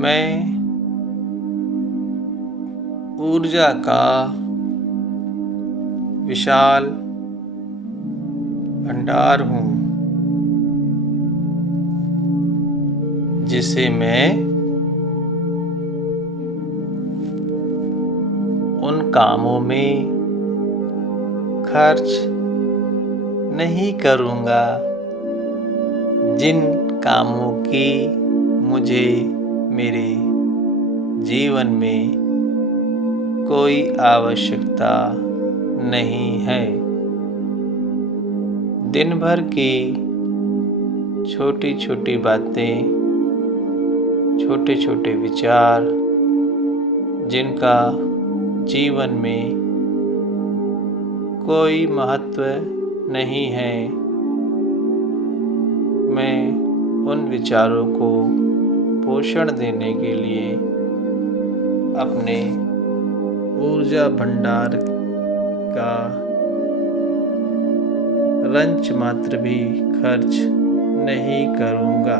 मैं ऊर्जा का विशाल भंडार हूँ, जिसे मैं उन कामों में खर्च नहीं करूँगा जिन कामों की मुझे मेरे जीवन में कोई आवश्यकता नहीं है। दिन भर की छोटी छोटी बातें, छोटे छोटे विचार जिनका जीवन में कोई महत्व नहीं है, मैं उन विचारों को पोषण देने के लिए अपने ऊर्जा भंडार का रंच मात्र भी खर्च नहीं करूँगा।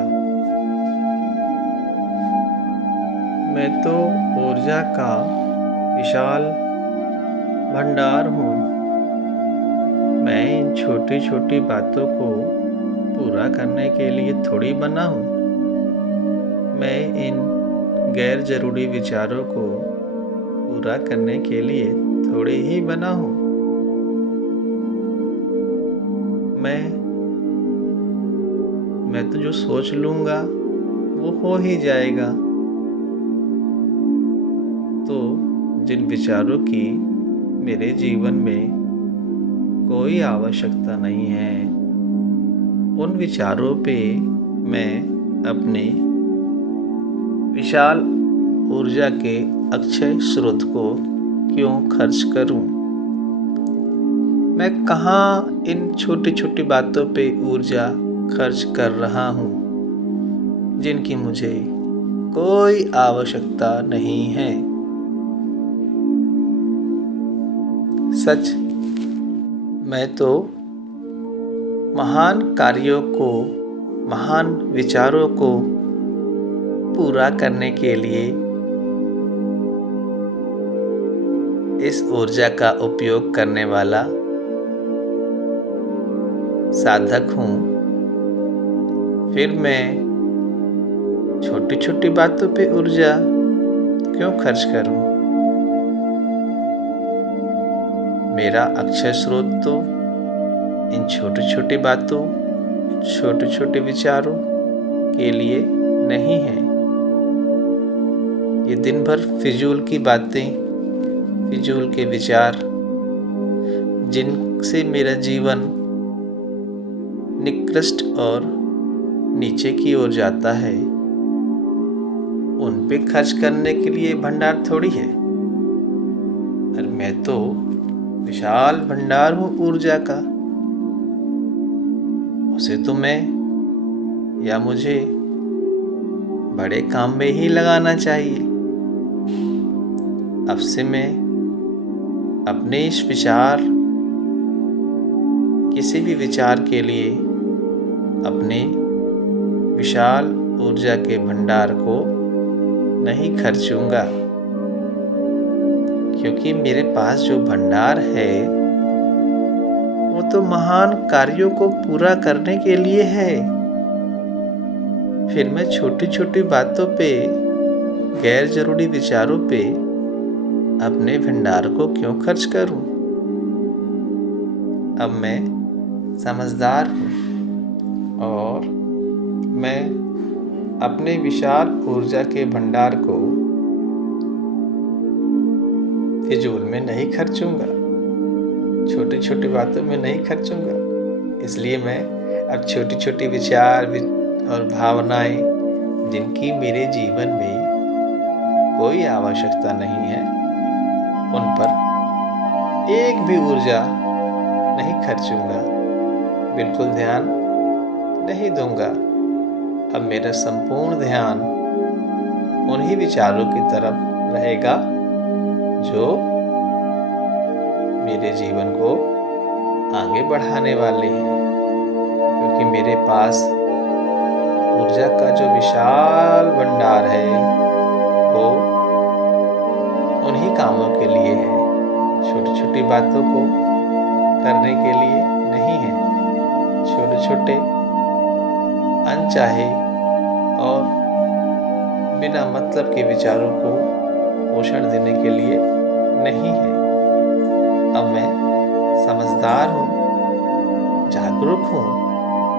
मैं तो ऊर्जा का विशाल भंडार हूँ। मैं इन छोटी छोटी बातों को पूरा करने के लिए थोड़ी बना हूँ। मैं इन गैर जरूरी विचारों को पूरा करने के लिए थोड़ी ही बना हूँ। मैं तो जो सोच लूँगा वो हो ही जाएगा। तो जिन विचारों की मेरे जीवन में कोई आवश्यकता नहीं है, उन विचारों पे मैं अपने विशाल ऊर्जा के अक्षय स्रोत को क्यों खर्च करूं? मैं कहाँ इन छोटी छोटी बातों पे ऊर्जा खर्च कर रहा हूँ जिनकी मुझे कोई आवश्यकता नहीं है। सच, मैं तो महान कार्यों को, महान विचारों को पूरा करने के लिए इस ऊर्जा का उपयोग करने वाला साधक हूँ। फिर मैं छोटी छोटी बातों पे ऊर्जा क्यों खर्च करूँ? मेरा अक्षय स्रोत तो इन छोटी छोटी बातों, छोटे छोटे विचारों के लिए नहीं है। ये दिन भर फिजूल की बातें, फिजूल के विचार जिनसे मेरा जीवन निकृष्ट और नीचे की ओर जाता है, उन पे खर्च करने के लिए भंडार थोड़ी है। और मैं तो विशाल भंडार हूँ ऊर्जा का। उसे तो मैं या मुझे बड़े काम में ही लगाना चाहिए। अब से मैं अपने इस विचार, किसी भी विचार के लिए अपने विशाल ऊर्जा के भंडार को नहीं खर्चूंगा, क्योंकि मेरे पास जो भंडार है वो तो महान कार्यों को पूरा करने के लिए है। फिर मैं छोटी छोटी बातों पे, गैर जरूरी विचारों पे अपने भंडार को क्यों खर्च करूं? अब मैं समझदार हूँ और मैं अपने विशाल ऊर्जा के भंडार को फिजूल में नहीं खर्चूंगा, छोटी छोटी बातों में नहीं खर्चूंगा। इसलिए मैं अब छोटी छोटी विचार और भावनाएं जिनकी मेरे जीवन में कोई आवश्यकता नहीं है, उन पर एक भी ऊर्जा नहीं खर्चूंगा, बिल्कुल ध्यान नहीं दूंगा। अब मेरा संपूर्ण ध्यान उन्हीं विचारों की तरफ रहेगा जो मेरे जीवन को आगे बढ़ाने वाले हैं, क्योंकि मेरे पास ऊर्जा का जो विशाल भंडार है कामों के लिए है, छोटी छोटी बातों को करने के लिए नहीं है। छोटे छोटे अनचाहे और बिना मतलब के विचारों को पोषण देने के लिए नहीं है। अब मैं समझदार हूँ, जागरूक हूँ,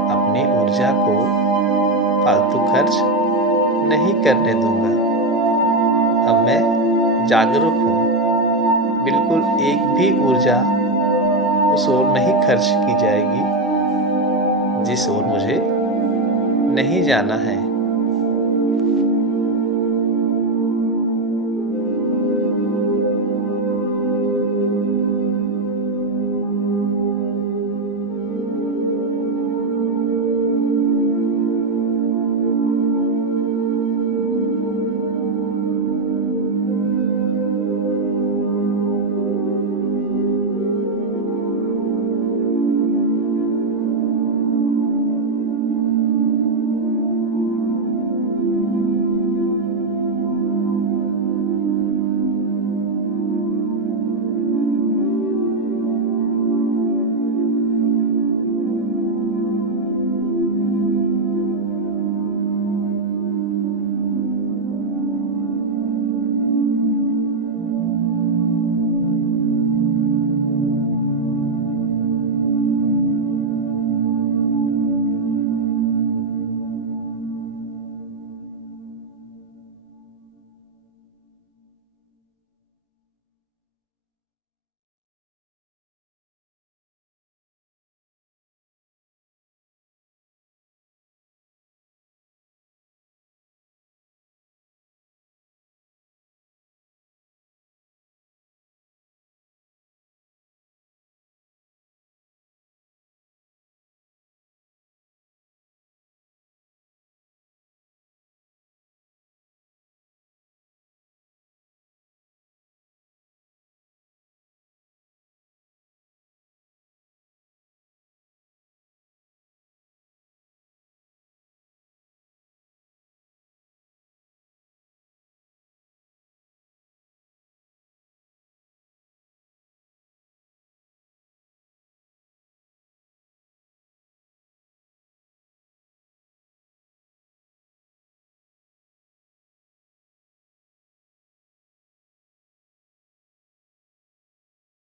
अपनी ऊर्जा को फालतू खर्च नहीं करने दूंगा। अब मैं जागरूक हूँ, बिल्कुल एक भी ऊर्जा उस ओर नहीं खर्च की जाएगी जिस ओर मुझे नहीं जाना है।